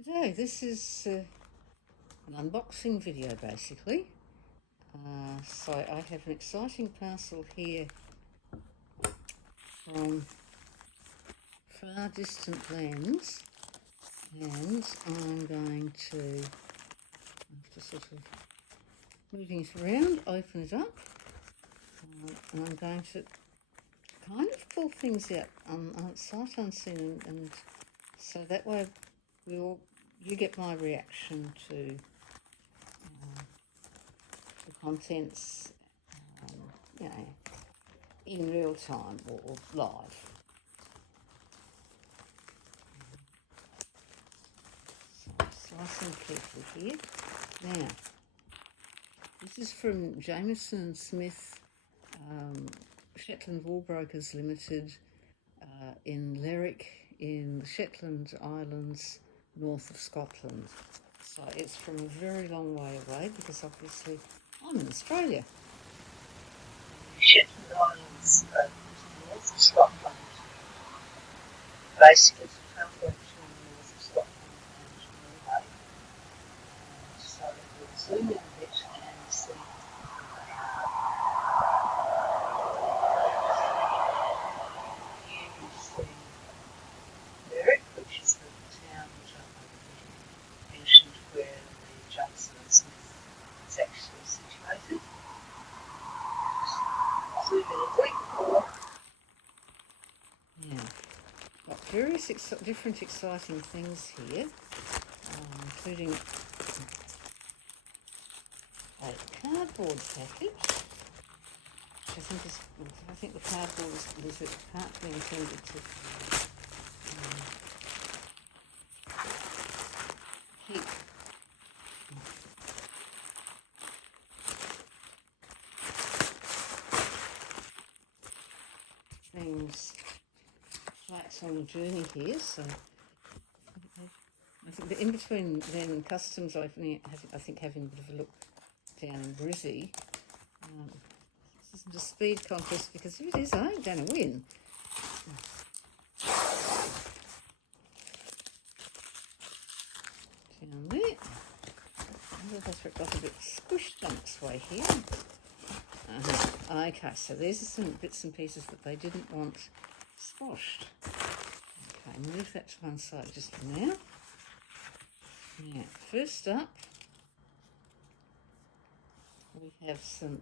G'day, this is an unboxing video basically. So I have an exciting parcel here from far distant lands, and I'm going to, after sort of moving it around, open it up, and I'm going to kind of pull things out on sight unseen, and so that way you get my reaction to the contents, you know, in real time or live. So slicing carefully here. Now, this is from Jameson Smith, Shetland Woolbrokers Limited, in Lerwick in the Shetland Islands, north of Scotland. So it's from a very long way away because obviously I'm in Australia. Shetland Islands, north of Scotland. Basically, it's halfway between north of Scotland and Norway. So we'll zoom in a bit and see. Here you see Lerwick, which is the town which I mentioned where the Johnson and Smith is actually situated. Zoom in a bit. Yeah, got various different exciting things here, including a cardboard package, which I think the cardboard was partly intended to keep things flat on the journey here. So I think that in between them and customs opening, I think having a bit of a look down in Brizzy, this isn't a speed contest, because if it is, I ain't going to win. Down there. I've got a bit squished on its way here. Okay, so these are some bits and pieces that they didn't want squashed. Okay, move that to one side just for now. Now, first up, we have some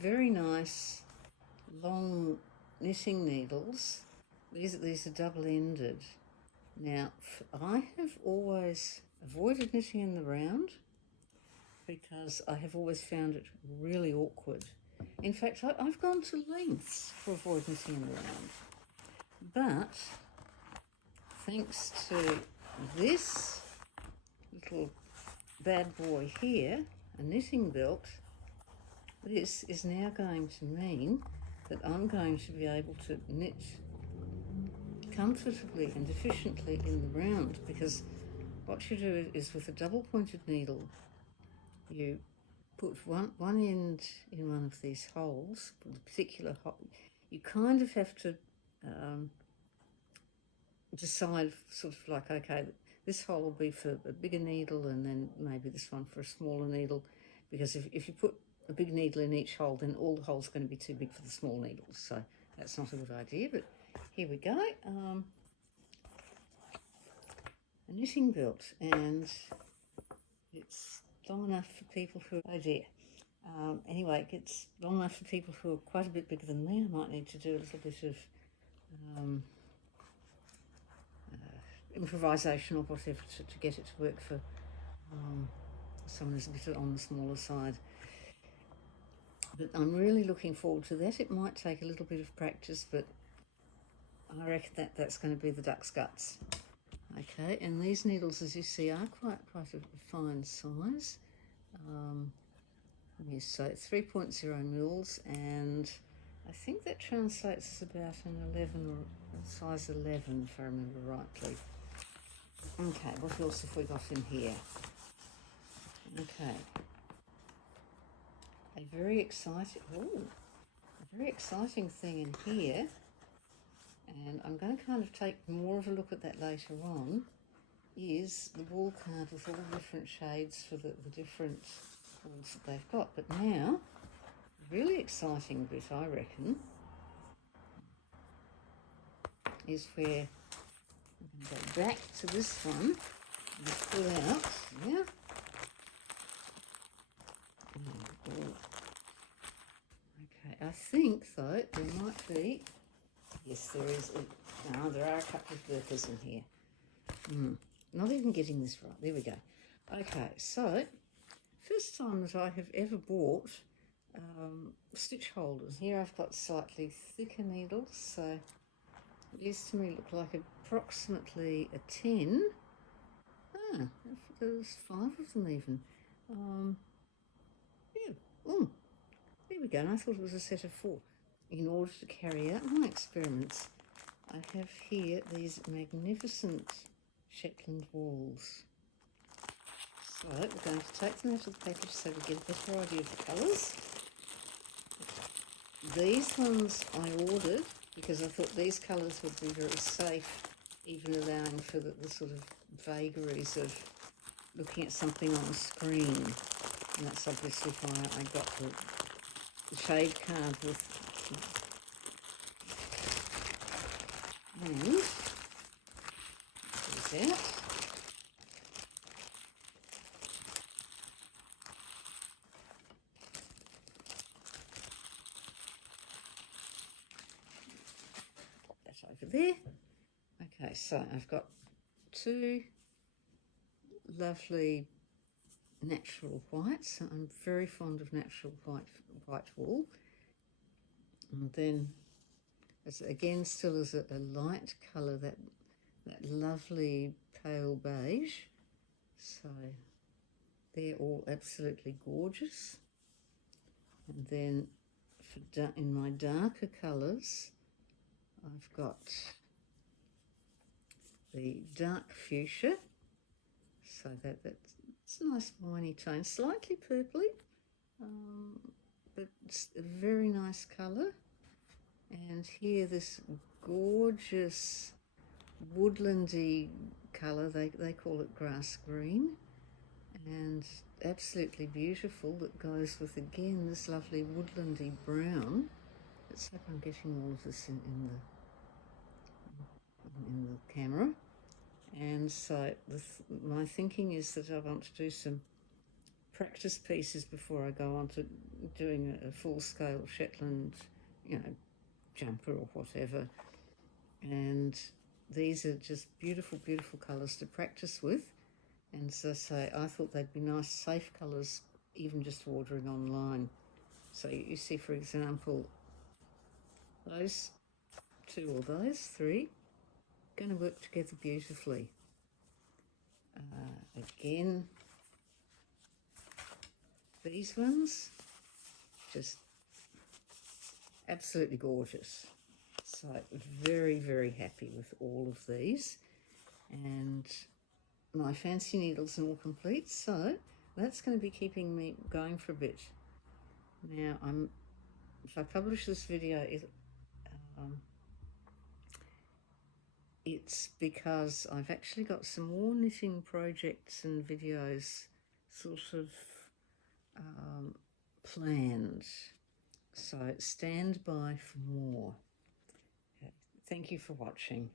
very nice long knitting needles. These are double-ended. Now, I have always avoided knitting in the round because I have always found it really awkward. In fact, I've gone to lengths to avoid knitting in the round. But thanks to this little bad boy here, a knitting belt, this is now going to mean that I'm going to be able to knit comfortably and efficiently in the round, because what you do is with a double pointed needle, you put one end in one of these holes, a particular hole. You kind of have to decide, sort of like, okay, this hole will be for a bigger needle, and then maybe this one for a smaller needle, because if you put a big needle in each hole, then all the holes are going to be too big for the small needles, so that's not a good idea. But here we go, a knitting belt, and it's long enough for people who, oh dear, anyway, it's long enough for people who are quite a bit bigger than me. I might need to do a little bit of improvisation or whatever to get it to work for someone who's a bit on the smaller side. But I'm really looking forward to that. It might take a little bit of practice, but I reckon that's going to be the duck's guts. Okay, and these needles, as you see, are quite a fine size. Yes, so 3.0 mils, and I think that translates as about an 11 or a size 11, if I remember rightly. Okay, what else have we got in here? Okay, a very exciting thing in here, and I'm going to kind of take more of a look at that later on. is the wool card with all the different shades for the different wools that they've got. But now, really exciting bit, I reckon, is where I'm going to go back to this one and pull out, yeah. Okay, I think though there might be, yes there is, no, there are a couple of lurkers in here. Not even getting this right, there we go. Okay, so first time that I have ever bought stitch holders. Here I've got slightly thicker needles, so these to me look like approximately a 10. There's 5 of them even. Yeah, there we go, and I thought it was a set of 4. In order to carry out my experiments, I have here these magnificent Shetland wools. So we're going to take them out of the package so we get a better idea of the colours. These ones I ordered because I thought these colours would be very safe, even allowing for the sort of vagaries of looking at something on a screen. And that's obviously why I got the shade card with and these out. Over there. Okay, so I've got 2 lovely natural whites. I'm very fond of natural white wool. And then, again, still is a light colour, that lovely pale beige. So they're all absolutely gorgeous. And then in my darker colours, I've got the dark fuchsia, so that's a nice winey tone, slightly purpley, but it's a very nice colour. And here this gorgeous woodlandy colour, they call it grass green, and absolutely beautiful, that goes with, again, this lovely woodlandy brown. Let's hope I'm getting all of this in the camera. And so my thinking is that I want to do some practice pieces before I go on to doing a full-scale Shetland, jumper or whatever. And these are just beautiful, beautiful colours to practice with. And as I say, I thought they'd be nice, safe colours, even just ordering online. So you see, for example, those 2 or those 3 going to work together beautifully. Again, these ones, just absolutely gorgeous. So very, very happy with all of these. And my fancy needles are all complete, so that's going to be keeping me going for a bit. Now, if I publish this video, it's because I've actually got some more knitting projects and videos sort of planned. So stand by for more. Thank you for watching.